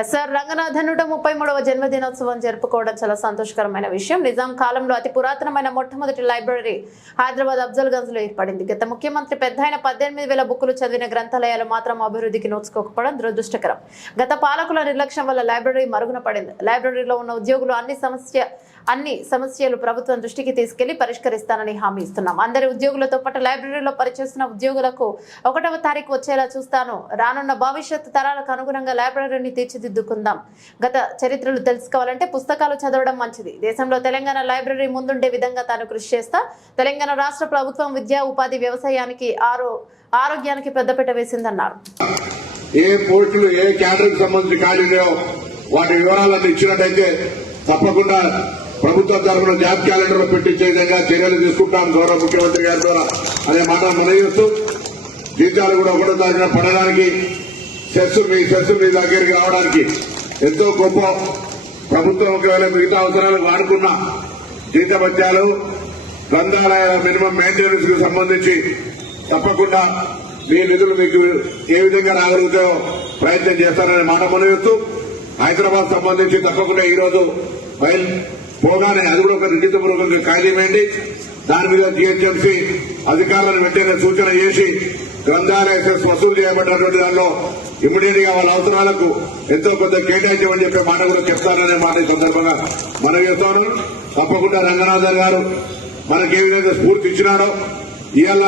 SR Ranganathan నూట ముప్పై మూడవ జన్మదినోత్సవం జరుపుకోవడం చాలా సంతోషకరమైన విషయం. నిజాం కాలంలో అతి పురాతనమైన మొట్టమొదటి లైబ్రరీ హైదరాబాద్ అఫ్జల్ గంజ్లో ఏర్పడింది. గత ముఖ్యమంత్రి పెద్దయిన పద్దెనిమిది వేల బుక్కులు చదివిన గ్రంథాలయాలు మాత్రం అభివృద్ధికి నోచుకోకపోవడం దురదృష్టకరం. గత పాలకుల నిర్లక్ష్యం వల్ల లైబ్రరీ మరుగున పడింది. లైబ్రరీలో ఉన్న ఉద్యోగులు అన్ని సమస్య అన్ని సమస్యలు ప్రభుత్వం దృష్టికి తీసుకెళ్ళి పరిష్కరిస్తానని హామీ ఇస్తున్నాం. అందరి ఉద్యోగులతో పాటు లైబ్రరీలో పనిచేస్తున్న ఉద్యోగులకు ఒకటవ తారీఖు వచ్చేలా చూస్తాను. రానున్న భవిష్యత్తు తరాలకు అనుగుణంగా లైబ్రరీని తీర్చి తీర్చిదిద్దుకుందాం గత చరిత్రలు తెలుసుకోవాలంటే పుస్తకాలు చదవడం మంచిది. దేశంలో తెలంగాణ లైబ్రరీ ముందుండే విధంగా తాను కృషి చేస్తా. తెలంగాణ రాష్ట్ర ప్రభుత్వం విద్యా ఉపాధి వ్యవసాయానికి ఆరో ఆరోగ్యానికి పెద్దపీట వేసిందన్నారు. ఏ పోస్టులు ఏ క్యాడర్కి సంబంధించి ఖాళీ లేవో. వాటి వివరాలను ఇచ్చినట్టయితే తప్పకుండా ప్రభుత్వ తరఫున జాబ్ క్యాలెండర్లో పెట్టించే విధంగా చర్యలు తీసుకుంటాం గౌరవ ముఖ్యమంత్రి గారి ద్వారా అనే మాట మనగిస్తూ జీతాలు కూడా ఒకటో తారీఖున పడడానికి సెస్ మీ సెస్ మీ దగ్గరికి రావడానికి ఎంతో గొప్ప ప్రభుత్వం ఒకవేళ మిగతా అవసరాలకు వాడుకున్న జీతభత్యాలు గ్రంథాలయ మినిమం మెయింటెనెన్స్కు సంబంధించి తప్పకుండా మీ నిధులు మీకు ఏ విధంగా రాగలుగుతాయో ప్రయత్నం చేస్తారనే మాట మనవిస్తూ హైదరాబాద్ సంబంధించి తప్పకుండా ఈరోజు బయలు పోగానే అది కూడా ఒక లిఖితపూర్వకంగా ఖాళీమైంది దాని మీద జిహెచ్ఎంసీ అధికారులను వెంటనే సూచన చేసి గ్రంథాలయ వసూలు చేయబడినటువంటి దానిలో ఇమ్మీడియట్గా వాళ్ళ అవసరాలకు ఎంతో కొంత కేటాయించమని చెప్పే మాట కూడా చెప్తారనే మాట ఈ సందర్భంగా మనం చెప్తాను తప్పకుండా రంగనాథన్ గారు మనకి ఏ విధంగా స్ఫూర్తి ఇచ్చినాడో ఇవాళ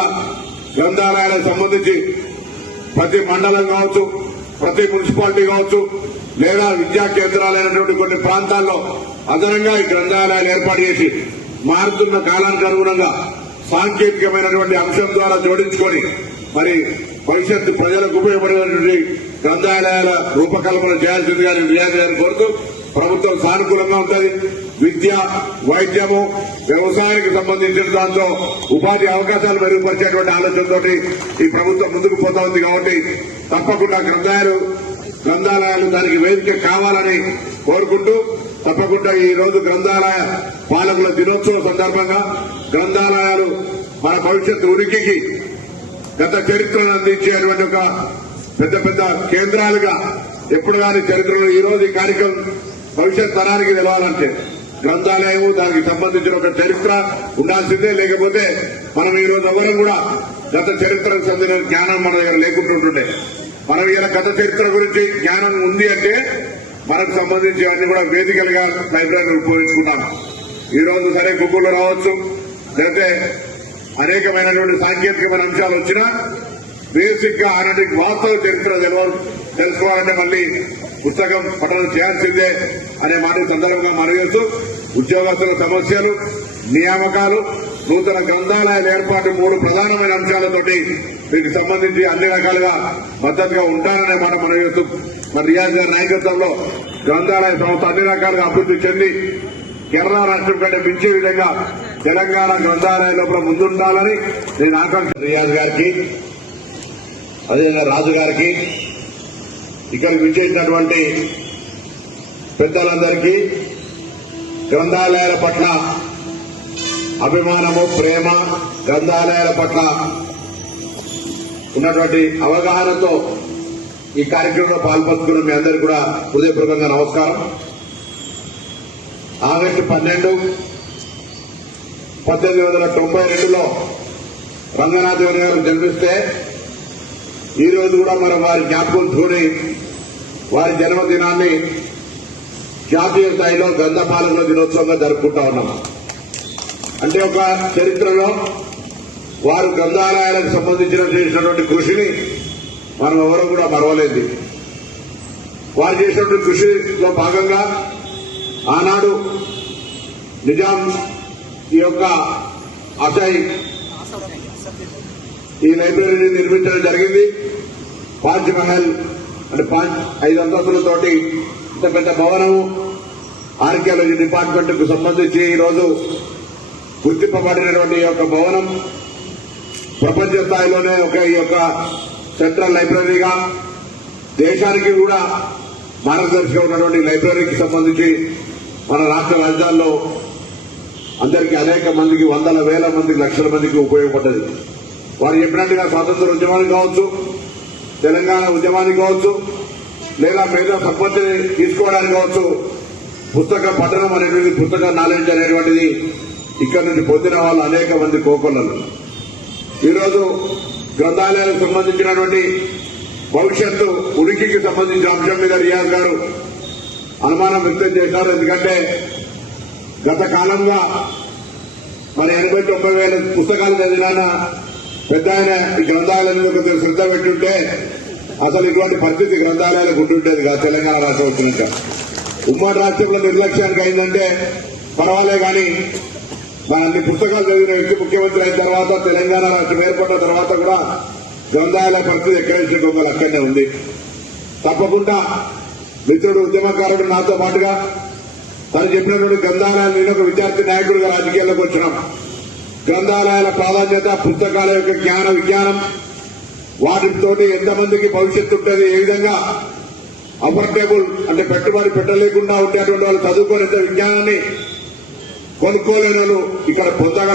గ్రంథాలయాలకు సంబంధించి ప్రతి మండలం కావచ్చు ప్రతి మున్సిపాలిటీ కావచ్చు లేదా విద్యా కేంద్రాలైనటువంటి కొన్ని ప్రాంతాల్లో అదనంగా ఈ గ్రంథాలయాలు ఏర్పాటు చేసి మారుతున్న కాలానికి అనుగుణంగా సాంకేతికమైనటువంటి అంశం ద్వారా జోడించుకొని మరి భవిష్యత్తు ప్రజలకు ఉపయోగపడేటువంటి గ్రంథాలయాల రూపకల్పన చేయాల్సిందిగా నేను విజయాన్ని గారిని కోరుతూ ప్రభుత్వం సానుకూలంగా ఉంటుంది. విద్య వైద్యము వ్యవసాయానికి సంబంధించిన దాంతో ఉపాధి అవకాశాలు మెరుగుపరిచేటువంటి ఆలోచనతో ఈ ప్రభుత్వం ముందుకు పోతా ఉంది కాబట్టి తప్పకుండా గ్రంథాలు గ్రంథాలయాలు దానికి వేదిక కావాలని కోరుకుంటూ తప్పకుండా ఈ రోజు గ్రంథాలయ పాలకుల దినోత్సవం సందర్భంగా గ్రంథాలయాలు మన భవిష్యత్తు ఉనికికి గత చరిత్రను అందించేటువంటి ఒక పెద్ద పెద్ద కేంద్రాలుగా ఎప్పుడు కాని చరిత్రలో ఈ రోజు ఈ కార్యక్రమం భవిష్యత్ తరానికి తెలవాలంటే గ్రంథాలయము దానికి సంబంధించిన ఒక చరిత్ర ఉండాల్సిందే. లేకపోతే మనం ఈ రోజు ఎవరం కూడా గత చరిత్రకు చెందిన జ్ఞానం మన దగ్గర లేకుంటుంటుండే. మనం ఇలా గత చరిత్ర గురించి జ్ఞానం ఉంది అంటే మనకు సంబంధించి అన్ని కూడా వేదికలుగా లైబ్రరీని ఉపయోగించుకున్నాం ఈ రోజు సరే గూగుల్లో రావచ్చు లేకపోతే అనేకమైనటువంటి సాంకేతికమైన అంశాలు వచ్చినా బేసిక్గా ఆనాటి వాస్తవ చరిత్ర తెలవాలి తెలుసుకోవాలంటే మళ్ళీ పుస్తకం పఠనం చేయాల్సిందే అనే మాట సందర్భంగా మనవేస్తూ ఉద్యోగస్తుల సమస్యలు నియామకాలు నూతన గ్రంథాలయాల ఏర్పాటు మూడు ప్రధానమైన అంశాలతోటి దీనికి సంబంధించి అన్ని రకాలుగా మద్దతుగా ఉంటారనే మాట మనవేస్తూ మరి రియాజ్ గారి నాయకత్వంలో గ్రంథాలయ సంస్థ అన్ని రకాలుగా అభివృద్ధి చెంది కేరళ రాష్ట్రం కంటే మించే విధంగా తెలంగాణ గ్రంథాలయ లోపల ముందుండాలని నేను ఆకాంక్ష రియాజ్ గారికి అదేవిధంగా రాజు గారికి ఇక్కడ విచ్చేసినటువంటి పెద్దలందరికీ గ్రంథాలయాల పట్ల అభిమానము ప్రేమ గ్రంథాలయాల పట్ల ఉన్నటువంటి అవగాహనతో ఈ కార్యక్రమంలో పాల్పంచుకున్న మీ అందరికీ కూడా హృదయపూర్వకంగా నమస్కారం. ఆగస్టు పన్నెండు పద్దెనిమిది వందల తొంభై రెండులో రంగనాథన్ గారు జన్మిస్తే ఈ రోజు కూడా మనం వారి జ్ఞాపకం చూడి వారి జన్మదినాన్ని జాతీయ స్థాయిలో గ్రంథపాలకుల దినోత్సవంగా జరుపుకుంటా ఉన్నాం. అంటే ఒక చరిత్రలో వారు గ్రంథాలయాలకు సంబంధించిన చేసినటువంటి కృషిని మనం ఎవరూ కూడా మరవలేదు. వారు చేసినటువంటి కృషిలో భాగంగా ఆనాడు నిజాం ఈ యొక్క అసై ఈ లైబ్రరీని నిర్మించడం జరిగింది. పాంచ్ మహల్ అంటే పాంచ్ ఐదు అంతస్తులతోటి ఇంత పెద్ద భవనము ఆర్కియాలజీ డిపార్ట్మెంట్కు సంబంధించి ఈరోజు గుర్తింపబడినటువంటి ఈ యొక్క భవనం ప్రపంచ స్థాయిలోనే ఒక ఈ యొక్క సెంట్రల్ లైబ్రరీగా దేశానికి కూడా మార్గదర్శిగా ఉన్నటువంటి లైబ్రరీకి సంబంధించి మన రాష్ట్ర రాజధానిలో అందరికీ అనేక మందికి వందల వేల మందికి లక్షల మందికి ఉపయోగపడ్డది. వారు చెప్పినట్టుగా స్వాతంత్ర ఉద్యమానికి కావచ్చు తెలంగాణ ఉద్యమానికి కావచ్చు లేదా మేధా సంపత్తిని తీసుకోవడానికి కావచ్చు పుస్తక పఠనం అనేటువంటి పుస్తక నాలెడ్జ్ అనేటువంటిది ఇక్కడ నుంచి పొందిన వాళ్ళు అనేక మంది కోకొల్లలు. ఈరోజు గ్రంథాలయాలకు సంబంధించినటువంటి భవిష్యత్తు ఉనికికి సంబంధించిన అంశం మీద రియాజ్ గారు అనుమానం వ్యక్తం చేశారు. ఎందుకంటే గత కాలంగా మన ఎనభై తొంభై వేల పుస్తకాలు చదివిన పెద్ద ఆయన ఈ గ్రంథాలయంలో కొద్దిగా శ్రద్ధ పెట్టుంటే అసలు ఇటువంటి పరిస్థితి గ్రంథాలయాలకు ఉంటుండేది కాదు తెలంగాణ రాష్ట్రం వచ్చినాక ఉమ్మడి రాష్ట్రంలో నిర్లక్ష్యానికి అయిందంటే పర్వాలే కానీ మన అన్ని పుస్తకాలు చదివిన వ్యక్తి ముఖ్యమంత్రి అయిన తర్వాత తెలంగాణ రాష్ట్రం ఏర్పడిన తర్వాత కూడా గ్రంథాలయ పరిస్థితి ఎక్కడేసిన గొప్పలు అక్కడనే ఉంది. తప్పకుండా మిత్రుడు ఉద్యమకారుడు నాతో పాటుగా తను చెప్పినటువంటి గ్రంథాలయాలు నేను ఒక విద్యార్థి నాయకుడిగా రాజకీయాల్లోకి వచ్చినాం. గ్రంథాలయాల ప్రాధాన్యత పుస్తకాల యొక్క జ్ఞాన విజ్ఞానం వాటితోటి ఎంతమందికి భవిష్యత్తు ఉంటుంది ఏ విధంగా అఫర్టేబుల్ అంటే పెట్టుబడి పెట్టలేకుండా ఉండేటువంటి వాళ్ళు చదువుకోలేని విజ్ఞానాన్ని కొనుక్కోలేని ఇక్కడ పొందగల